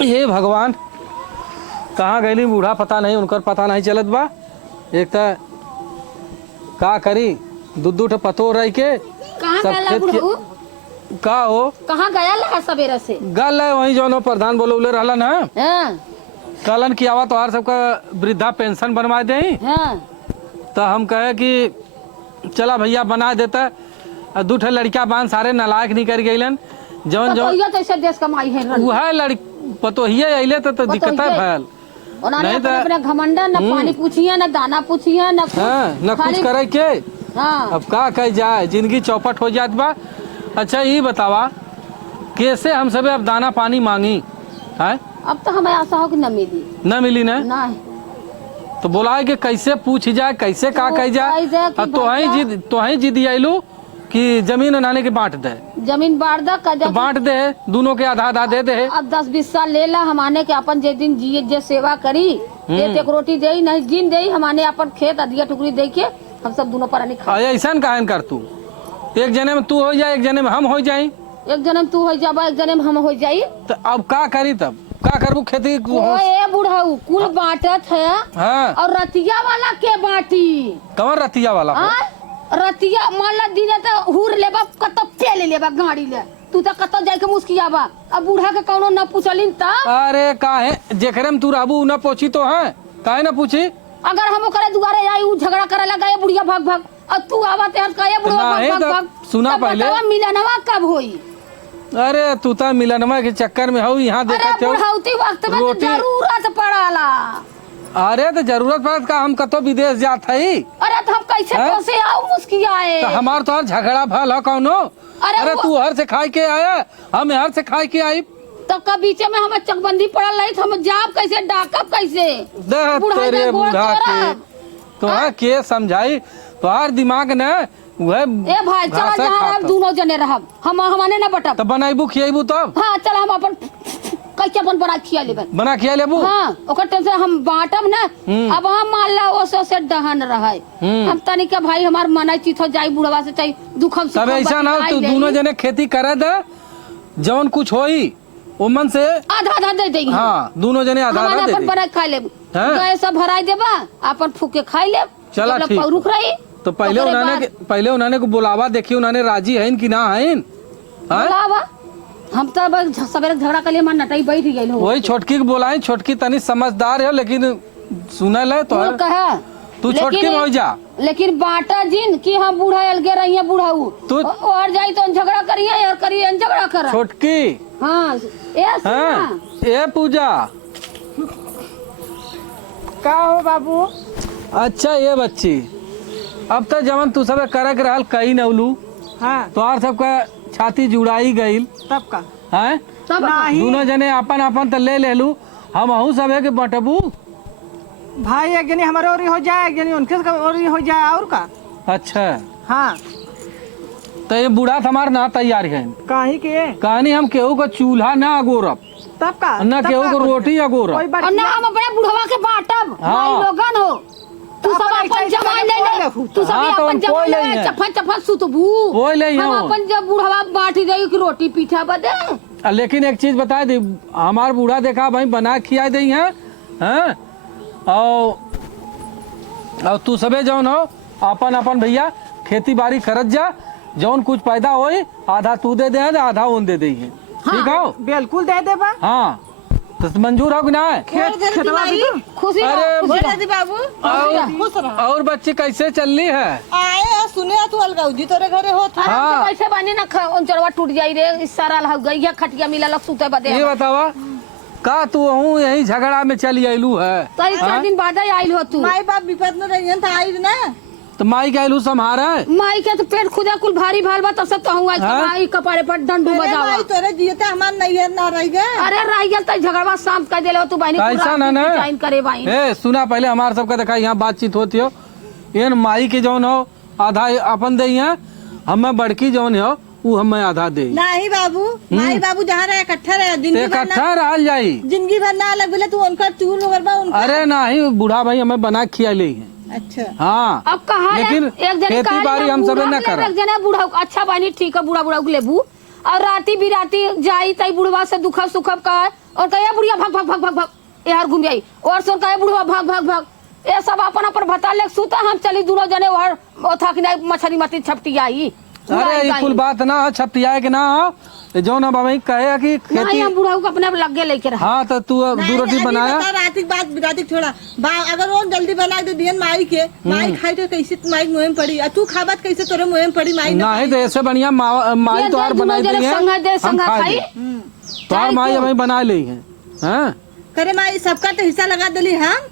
हे भगवान, कहाँ गईली बूढ़ा पता नहीं, उनकर पता नहीं चलत बा। एक तो का करी, दूध पतो रह के कहाँ गया बुढ़ऊ? का हो कहाँ गया लगा सवेरे से? गल है वही जो प्रधान बोले रहला ना, कलन की आवा तो सबका वृद्धा पेंशन बनवा दे। तो हम कहे कि चला भैया बना देता। दूठे लड़का बांध सारे नालायक नहीं कर गईलन। जौन जौन तो देश कमाई है वह लड़की पतो ही अइले तो दिक्कत भैल नहीं तो अपने घमंडा न पानी पूछिए न दाना पूछिए न कुछ करे के। अब का कह जाए, जिंदगी चौपट हो जात बा। अच्छा ये बतावा कैसे हम सब अब दाना पानी मांगी है? अब तो हमें आशा हो कि न मिली, न मिली ना तो बोला है कि कैसे पूछ जाए, कैसे का कह जाए। तो ही जिद आइलू कि जमीन उन्हाने के बांट दे, जमीन बांट दे तो बांट दे, दोनों के आधा आधा दे दे। अब 10-20 साल ले ला हमाने के अपन जे दिन जिए जे सेवा करी एक रोटी दे नहीं जिन दे हमाने अपन खेत अधिया टुकड़ी दे के हम सब दोनों पर नहीं खा। ऐसा कहन कर तू, एक जने में तू हो जाए, एक जने में हम हो जाए। एक जने में तू हो जाबा, एक जने में हम हो जाई। तो अब का करी, तब का करबू खेती? ओए बुढ़ऊ कुल बांटत है। हाँ। और रतिया वाला के बांटी? कौन रतिया वाला? रतिया मान ला दिन तो हुर लेबा कत तेल लेबा गाड़ी ले, तू तो कत जाए के मुस्कियाबा। अब बूढ़ा के कौनो न पूछलिन ता? अरे काहे जेकरे में तू रहबू न पूछी तो है, काहे न पूछी? अगर हम करे दुआरे आई उ झगड़ा करे लगा ये बुढ़िया भाग भाग, अब तू आवा ते कहे बुढ़वा भाग भाग। सुना पहले मिलनवा कब होई? अरे तू तो मिलनवा के चक्कर में हो यहाँ देखा क्यों? बुढ़ाउती वक्त में जरूरत पड़ाला। अरे तो जरूरत पड़त का, हम कतो विदेश जात है। अरे तो हम कैसे से आऊ मुस्कियाए? तो हमार तो झगड़ा भल है कौनो? अरे तू हर से खाई के आया, हम हर से खाई के आई। तो कब बीचे में हमें चकबंदी पड़ल रही, हम जाब कैसे डाकब कैसे? तेरे बूढ़ा के तो के समझाई तोहार दिमाग न वह। ए भाई चल जहां दोनों जने रहब, हम हमने न बटब। तो बनाइबू खियाइबू तब? हां चल हम अपन कैसे अपन बना खिया लेबे, बना खिया लेबू। हां ओकर टेंशन हम बांटब ना। अब हम मान ला ओसो से दहन रहे, हम तनी के भाई हमार मनाई चित हो जाई बुढ़वा से चाहे दुख हम सब ऐसा ना। तू दोनों जने खेती करे दे, जौन कुछ होई ओ मन से आधा आधा दे देगी। हां दोनों जने आधा आधा दे अपन बना खा लेब, गैस सब भराई देबा अपन फूके खाई लेब। चला ठीक रुक रही। तो पहले उन्होंने को बुलावा, देखिए उन्होंने राजी है कि ना है? बुलावा हम तो सवेरे झगड़ा कर लिए मन नटाई बैठ गई हो। वही छोटकी को बुलाए, छोटकी तनी समझदार है लेकिन सुनल है तो कहे तू छोटकी में हो जा। लेकिन बाटा जिन की हम बूढ़ा अलगे रही है बुढ़ाऊ तू और जाई तो झगड़ा करिए और करिए झगड़ा कर छोटकी। हाँ ए पूजा का हो बाबू? अच्छा ये बच्ची अब तो जवन तू सब करक रहल कई नवलू। हाँ तोहार सबका छाती जुड़ाई गईल तब का है? दोनों जने अपन अपन तो ले लू, हम अहू सब है के बटबू। भाई एक जनी हमारे ओरी हो जाए, एक जनी उनके ओरी हो जाए और का। अच्छा हाँ तो ये बूढ़ा हमार ना तैयार है कहीं के कहानी हम केहू का चूल्हा ना अगोरब तब का ना केहू को रोटी अगोरब ना हम अपने बुढ़वा के बाटब। भाई लोगन हो तू सब अपन जवान ले ले, तू सब अपन जवान ले चफा चफा सुतबू। हम अपन जब बुढ़वा बाटी देई कि रोटी पीठा बदे। लेकिन एक चीज बता दे, हमार बूढ़ा देखा भाई बना खिया दई है। हैं और तू सबे जौन हो अपन अपन भैया खेती बाड़ी करत जा, जौन कुछ पैदा होई आधा तू दे दे आधा उन दे दई है। ठीक हो? बिल्कुल दे दे बा। हाँ तो मंजूर हो कि ना? खुशी बाबू। और बच्ची कैसे चल रही है? आए सुने तू अलगाउजी तोरे घरे हो था। हाँ कैसे बनी ना चरवा टूट जाई रे, सारा लग गई खटिया मिला लग सुते बदे। ये बतावा का तू हूँ यही झगड़ा में चली आयलू है? तो 4 दिन बाद आयल हो तू। माई बाप विपद में रही था आई ना तो माई के आयलू संभारा माई के तो पेट खुदा कुल भारी भाल बा तब सब तो हुआ माई कपारे पर डंडू बजावा। माई तोरे जीते हमार नहीं ना रह गए। अरे रह गया तो झगड़वा शाम कर देले तू बहनी ऐसा ना ना करे भाई। ए सुना पहले हमार सबका देखा यहाँ बातचीत होती हो, ये माई के जौन हो आधा अपन दे है, हमें बड़की जौन हो वो हमें आधा दे। नहीं बाबू माई बाबू जहाँ रहे इकट्ठा रहे इकट्ठा रह जाई जिंदगी भर ना अलग बोले तू उनका चूल अरे नहीं बूढ़ा भाई हमें बना खिया ले है। अच्छा हाँ अब कहा लेकिन एक जने खेती बाड़ी हम सब न कर। एक जने बूढ़ा अच्छा बानी ठीक है, बूढ़ा बूढ़ा लेबू और राती बिराती जाई तई बुढ़वा से दुखब सुखब कहे और कहे बुढ़िया भाग भाग भाग भाग भाग यार घूम आई और सो कहे बुढ़वा भाग भाग भाग ये सब अपन अपन भता ले सुता हम चली दोनों जने वहां ओथा कि नहीं मछली मती छपटी आई। अरे ये कुल बात ना छपटिया के ना जो ना बाबा कहे कि नहीं हम बुढ़ाऊ को अपने लगे लेके रहा। हाँ तो तू दो रोटी बनाया रात बात रात छोड़ा अगर वो जल्दी बना दे दियन माई के माई खाई तो कैसे माई मुँह में पड़ी तू खाबत कैसे तोरे मुँह में पड़ी माई नहीं तो ऐसे बढ़िया माई तो और बनाई दी है तो और माई हमें बना ली है। करे माई सबका तो हिस्सा लगा दिली हम।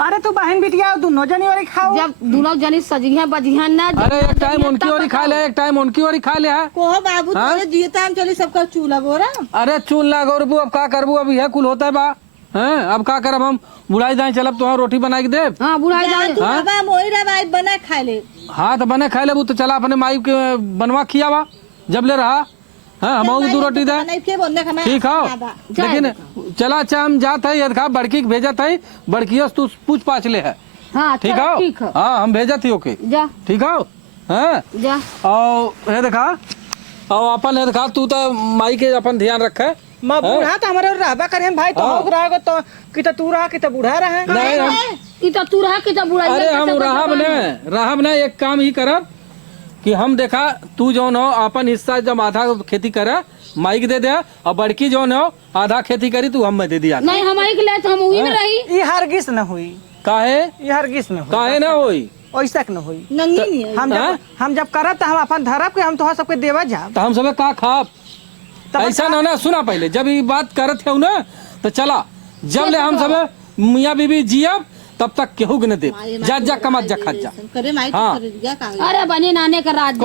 अरे तू बहन बिटिया दोनों जनी और खाओ जब दोनों जनी सजिया बजिया ना। अरे एक टाइम उनकी ओरी खा ले एक टाइम उनकी ओरी खा ले। कोहो बाबू तोरे जीता हम चली सबका चूल्हा गोरा। अरे चूल्हा गोरबू अब का करबू अब यह कुल होता है बा हैं अब का करब हम बुढ़ाई जाए चलब तो रोटी बना के दे। हाँ बुढ़ाई जाए तू बाबा मोई रे भाई बना खा ले। हाँ तो बने खा ले तो चला अपने माई के बनवा खिया बा जब ले रहा है हम दो रोटी दे ठीक है लेकिन चला अच्छा हम जात है यदि बड़की के भेजत है बड़की तू पूछ पाछ ले है। हाँ ठीक है हाँ हम भेजत ही ओके ठीक है और ये देखा और अपन ये देखा तू तो माई के अपन ध्यान रखे माँ बूढ़ा तो हमारे रहबा करे भाई तो हो रहा तो कि तो तू रहा कि तो बूढ़ा रहा नहीं कि तो तू रहा कि तो बूढ़ा। अरे हम रहब ने एक काम ही करब कि हम देखा तू जो हो अपन हिस्सा जब आधा खेती करे माइक दे दे और बड़की जो हो आधा खेती करी तू हम दे दिया नहीं हमारी के लिए तो हम वही में रही। ये हरगिज न हुई काहे ये हरगिज न काहे ना होई ऐसा न हुई नंगी हम जब करब तो हम अपन धरब के हम तो सबके देवा जा तो हम सब का खाब ऐसा ना सुना पहले जब ये बात करत है ना तो चला जब ले हम सब मियाँ बीबी जियब तब तक केहू के न दे जा जा कमत जा खा जा। हाँ। अरे बने नाने का राज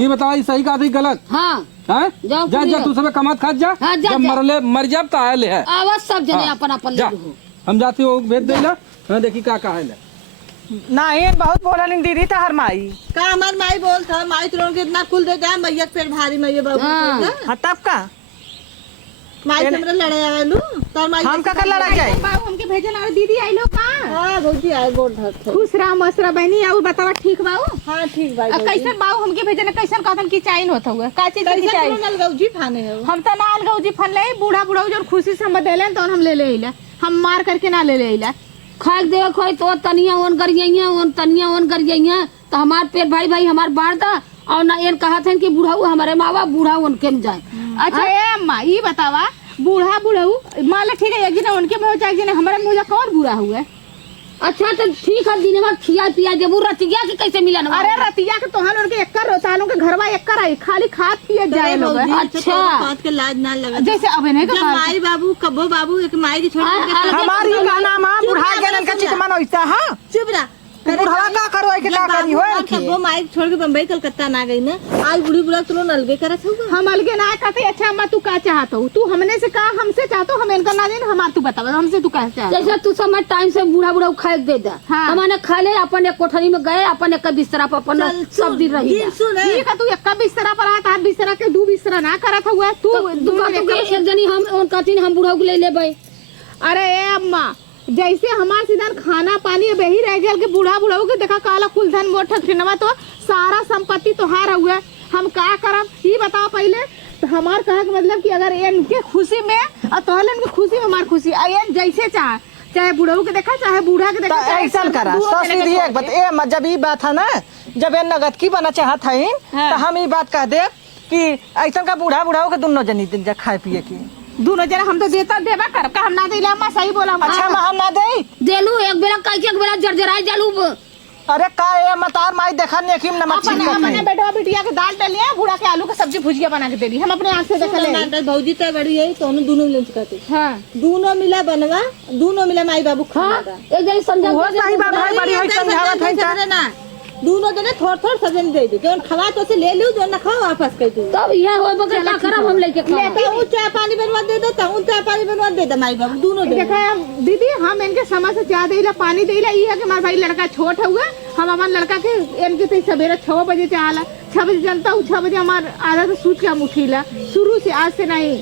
ये बताओ सही का थी गलत। हाँ जा जा तू सब कमत खा जा जब मरले मर जाब तो आयल है आवाज सब जने अपन अपन जा हम जाती हो भेज दे ना देखी का कहा है नहीं बहुत बोला दीदी तो हर माई का हमार माई बोल था माई तुरंत के इतना कुल दे जाए मैया पेट भारी मैया बाबू तब का माई से मेरा लड़ाई आलू तो माई हम का लड़ा जाए बाबू हमके भेजल और दीदी आइलो का। हां भौजी आए बोल था खुश रहा मस्त रहा बहनी आऊ बतावा ठीक बाऊ। हां ठीक भाई अब कैसन बाऊ हमके भेजल कैसन कहतन की चाइन होत हुए का चीज की चाइन नलगौजी फाने है हम त नाल गौजी फन ले बूढ़ा बूढ़ा जो खुशी से हम देलन तो हम ले लेला हम मार करके ना ले लेला खाए दे खोई तो तनिया ओन गरिया ओन तनिया ओन गरिया तो हमार पेट भाई भाई हमार बाढ़ दा और ना एन कहा था कि बूढ़ा हमारे मावा बूढ़ा उनके में जाए। अच्छा ए अम्मा ये बतावा बूढ़ा बूढ़ाऊ मान लो ठीक है एक दिन उनके में हो जाए दिन हमारे मुझे कौन बुरा हुआ। अच्छा तो ठीक है दिन में खिया पिया जब रतिया के कैसे मिला ना। अरे रतिया के तो हम उनके एक्कर होता है उनके घरवा एक्कर आई खाली खाद पिए जाए लोग। अच्छा बात के लाज ना लगा जैसे अब नहीं जब माई बाबू कबो बाबू एक माई की छोड़ के हमारी का नाम बुढ़ा के का चितमन होता हां चुप रहा बुढ़वा का करो के का करी हो कबो माई छोड़ के बम्बई कलकत्ता ना गई ना आज बुढ़ी बुढ़ा तुरो अलगे करत हो हम अलगे ना कहते। अच्छा अम्मा तू का चाहत हो तू हमने से कहा हमसे चाहतो हम इनका ना देन हमार तू बता हमसे तू कह चाहत जैसे तू समय टाइम से बूढ़ा बूढ़ा खाए दे दे हमने खा ले अपन एक कोठरी में गए अपन एक बिस्तरा पर अपन सब दिन रही ठीक है तू एक बिस्तरा पर आता बिस्तरा के दो बिस्तरा ना करत हुआ तू एक जनी हम उन कहती हम बूढ़ा को ले लेबै। अरे ए अम्मा जैसे हमार सीधन खाना पानी बही रह गया के बूढ़ा बुढ़ाऊ के देखा काला कुलधन मोटा खिनवा तो सारा संपत्ति तोहार हुआ हम का करब ये बताओ पहले तो हमार कहे के मतलब कि अगर इनके खुशी में और तोहर इनके खुशी में हमार खुशी ये जैसे चाहे बुढ़ाऊ के देखा चाहे बूढ़ा के देखा ऐसा करा तो सीधी एक बात ए जब ये बात है ना जब ये नगद की बना चाहत है तो हम ये बात कह दे कि ऐसा का बूढ़ा बुढ़ाऊ के दोनों जनी खाए पिए की दोनों जन हम तो देता देवा कर का हम ना देला अम्मा सही बोला। अच्छा हम ना दे देलू एक बेला कह के एक बेला जर्जराई जालू। अरे का ये मतार माई देखा नेकी में नमक अपन हमने बेटा बिटिया के दाल डालिए बूढ़ा के आलू का सब्जी भुजिया बना के दे दी हम अपने आंख से देख ले भौजी तो बड़ी है तो दोनों मिल चुकाते हां दोनों मिला बनवा दोनों मिला माई बाबू खाना एक जनी समझा वो सही बात है बड़ी है समझावत है ना दोनों जने थोड़ सजन दे दे जोन खवा तो से ले लू जो ना खाओ वापस कर दू तब यह हो बगैर का करब हम लेके लेके उ चाय पानी बनवा दे दो ता चाय पानी बनवा दे दे माई बाबू दोनों दे देखा दीदी हम इनके समय से चाय देला पानी देला ये है कि हमारा भाई लड़का छोट हुआ हम अपन लड़का के इनके तो सवेरे 6 बजे चाहला 6 बजे चलता हूँ 6 बजे हमार आधा तो सूत के हम उठीला शुरू से आज से नहीं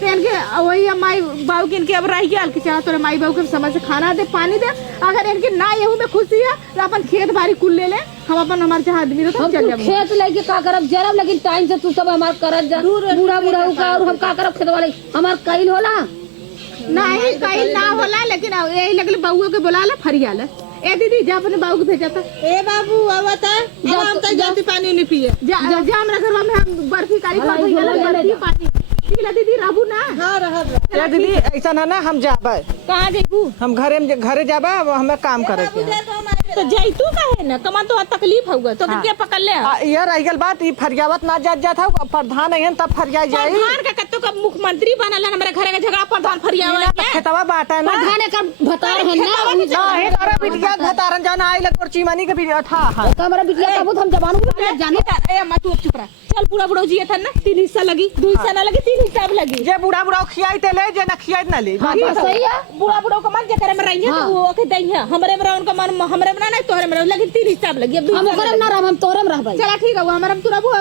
तो इनके वही माई बाबू के इनके अब रह गया कि चाह तोरे माई बाबू के समय से खाना दे पानी दे। अगर इनके ना यहू में खुशी है तो अपन खेत बाड़ी कुल ले ले, हम अपन हमारे जहाँ आदमी रहो हम चल तू खेत लेके का करब जरब, लेकिन टाइम से तू सब हमार करत जा बूढ़ा बूढ़ा का, और हम का करब खेत वाले हमार कईल होला नहीं कहीं ना होला, लेकिन यही लगले बउआ के बुला ले फरिया ले। ए दीदी जा अपने बाबू को भेजा था। ए बाबू आवता हम तो जाती पानी नहीं पिए। जा हमरा घरवा में हम बर्फी कारी खा बर्फी पानी पीला दीदी रहबू ना। हां रह ए दीदी ऐसा ना हम जाबे। कहां जेबू? हम घरे जाबे, अब हमें काम करे के तो जाई तू काहे ना कमान तो तकलीफ होगा तो के पकड़ ले। ये रह गल बात, ई फरियावत ना जात था प्रधान है तब फरिया जाई। प्रधान का कत्तो का मुख्यमंत्री बनल है हमारे घरे का झगड़ा प्रधान फरियावा के खेतवा बाटा ना प्रधान का भतार है ना हे तारा बिटिया भतारन जाना आई लग और चीमानी के भी था। हां हमारा बिटिया कबूत हम जवान को जाने ए अम्मा तू चुप रह। चल बूढ़ा बूढ़ा जिए था ना 3 हिस्सा लगी, 2 हिस्सा ना लगी 3 हिस्सा लगी। जे बूढ़ा बूढ़ा खियाई ते ले, जे ना खियाई ना ले। हां सही है। बूढ़ा बूढ़ा को मन जे करे में रही है तो वो के दई है, हमरे में उनका मन हमरे में नहीं तोहरे में, लेकिन 3 हिस्सा लगी। अब हम करम ना रहब, हम तोरे में रहबै। चला ठीक है हमरा तू रहबू,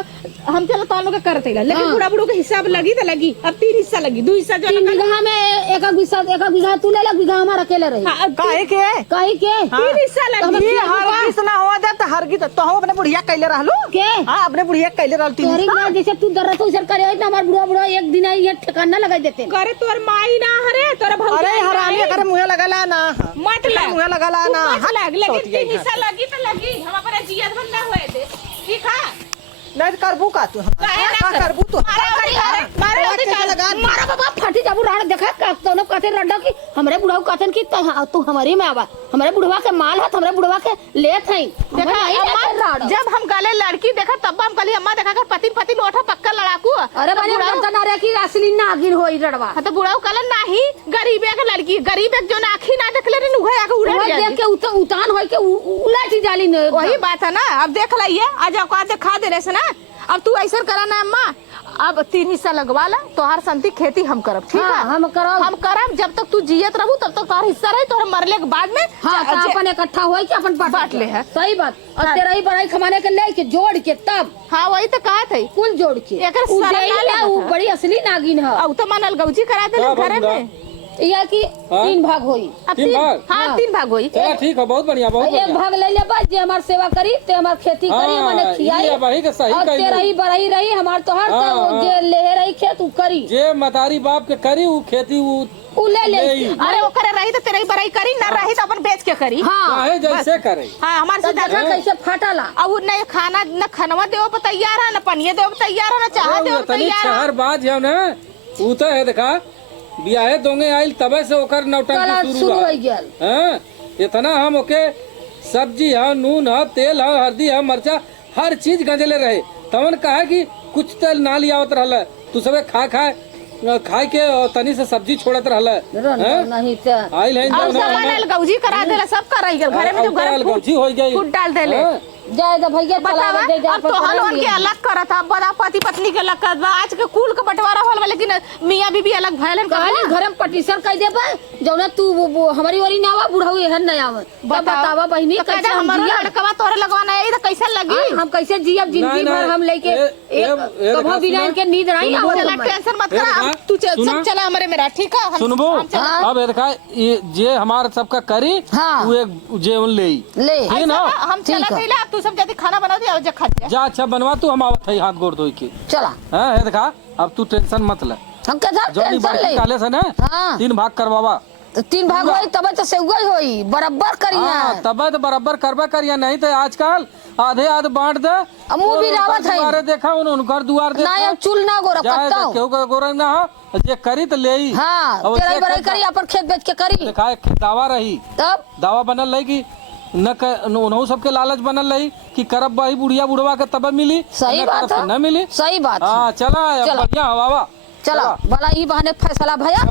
हम चलो तानो के करते लेकिन बूढ़ा बूढ़ा के हिसाब लगी तो लगी। अब 3 हिस्सा लगी, 2 हिस्सा जो 3 बीघा में एक बीघा तू ले ले, बीघा हमारा अकेले रही काहे के काहे के 3 हिस्सा लगी। ये हर किस ना हो जात हर की तो हम अपने बुढ़िया कैले रहलू के हां अपने बुढ़िया कैले रहल तीन तोरी ना जैसे तू दर्द तो सर करे है ना, हमार बुढ़ा बुढ़ा एक दिन ये ठिकाना लगा देते करे तोर माई ना हरे तोरा भौजा। अरे हरामी करे मुंह लगला ना मत लग मुंह लगला ना लग, लेकिन 3 हिस्सा लगी तो लगी। हम अपने जियत बंदा होए दे ठीक है। नहीं करबू का तू का करबू तू मारा बाबा फटी जाबू राण देखा का तो कहते रड्डा की हमरे बुढ़ाऊ कहतन की तू हमारी में आवा, हमरे बुढ़वा के माल है, हमरे बुढ़वा के लेत है। देखा अम्मा जब हम गले लड़की देखा तब हम कहली अम्मा देखा कर पति पति लोठा पक्का लड़ाकू। अरे बने बुढ़ा ना रे की असली नागिन होई रडवा। तो बुढ़ाऊ कहला नहीं गरीबे के लड़की, गरीब जो ना आखी ना देखले रे नुहे आके उड़ा देख के उतान होई के उलटी जाली न। वही बात है ना। अब देख लइए आज औकात दिखा दे रे से ना। अब तू ऐसा करा ना अम्मा, अब 3 हिस्सा लगवा ला, तोहार संती खेती हम करब ठीक है। हम करब जब तक तू जियत रहू तब तक तोहार हिस्सा रही, तोहर मरले के बाद में अपन इकट्ठा होई के अपन बांट ले है। सही बात। और तेरा ही बड़ाई खमाने के ले के जोड़ के तब हाँ वही तो कहा थे कुल जोड़ के एकर सारा वो बड़ी असली नागिन है। अब तो मनल गौजी करा दे घरे में या कि 3 भाग होई। अब 3 भाग हाँ 3 भाग होई। चलो ठीक है बहुत बढ़िया बहुत एक भाग ले ले बस, जे हमार सेवा करी ते हमार खेती करी हमने खियाई और तेरा ही बड़ाई रही हमार तोहर तो जे ले रही खेत उ करी, जे मतारी बाप के करी वो खेती उ ले ले। अरे वो करे रही तो तेरा ही बड़ाई करी, ना रही तो अपन बेच के करी। हां जैसे करे हाँ हमारे से देखा कैसे फटाला। अब न खाना न खनवा देव पर तैयार है, न पनिया देव पर तैयार है, न चाह देव पर तैयार है। शहर बात है ना उ तो है देखा बियाहे दोंगे आइल तबे से ओकर नौटंकी शुरू हो गइल। हां इतना हम ओके सब्जी है, नून है, तेल है, हल्दी है, मरचा हर चीज गंजले रहे तवन कहा कि कुछ तेल ना लियावत रहल तू सबे खाए के तनी से सब्जी छोड़त रहल नहीं त आइल है अब सब गौजी करा देला, सब कर रही घरे में जो घर गौजी हो गई फूट डाल देले। जाए तो भैया बतावा अब तो हलवन के अलग करत है, बड़ा पति पत्नी के अलग करत बा। आज के कुल के बंटवारा होल बा, लेकिन मियां बीबी अलग भइलन कहली घर में पटीशन कह दे बा जौना तू हमारी ओरी ना आवा बुढ़ाऊ एहन ना आवे। बतावा बहिनी कैसे हम हमारा लड़कवा तोरे लगवाना है तो कैसे लगी? हम कैसे जियब जिंदगी भर हम लेके कभी बिना के नींद नहीं चला टेंशन मत कर, तू सब चला हमारे मेरा ठीक है। सुनबो अब देखा ये जे हमार सबका करी वो एक जेवन ले ठीक ना हम चला थैला तू सब जल्दी खाना बना दे और खा जा। अच्छा बनवा तू हम आवत है हाथ गोड़ धोई के चला। है देखा अब तू टेंशन मत ले, हम कैसा टेंशन ले काले से ना 3 भाग करवावा। 3 भाग होई तब तो सेउगा होई बराबर करिया तब तो बराबर करबा करिया, नहीं तो आजकल आधे बांट दे मुंह भी रावत है। दुआरे देखा उनकर दुआर देखा ना चुल ना गोरा कत्ता केहू का गोरा ना हो जे करी तो लेई। हां तेरा बड़ाई करी अपन खेत बेच के करी देखा दावा रही तब दावा बनल रही कि न सबके लालच बनल रही कि करब भाई बुढ़िया बुढ़वा के तब मिली। सही बात है न मिली। सही बात। हाँ चला बढ़िया हवा चला भला ई बहाने फैसला भैया।